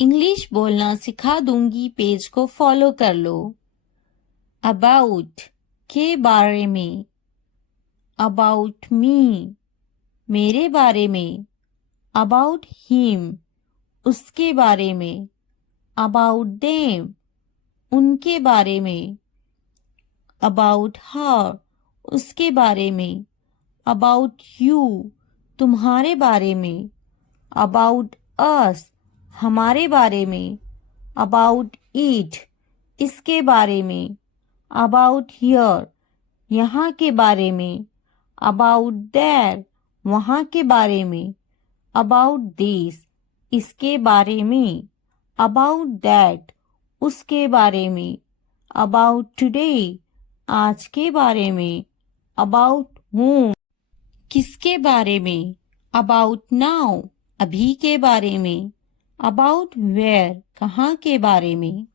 English बोलना सिखा दूंगी, पेज को फॉलो कर लो। अबाउट के बारे में, अबाउट मी मेरे बारे में, अबाउट हिम उसके बारे में, अबाउट देम उनके बारे में, अबाउट हर उसके बारे में, अबाउट यू तुम्हारे बारे में, अबाउट अस हमारे बारे में, अबाउट इट इसके बारे में, अबाउट हियर यहाँ के बारे में, अबाउट देयर वहाँ के बारे में, अबाउट दिस इसके बारे में, अबाउट दैट उसके बारे में, अबाउट टुडे आज के बारे में, अबाउट whom किसके बारे में, अबाउट नाउ अभी के बारे में, अबाउट वेयर कहाँ के बारे में।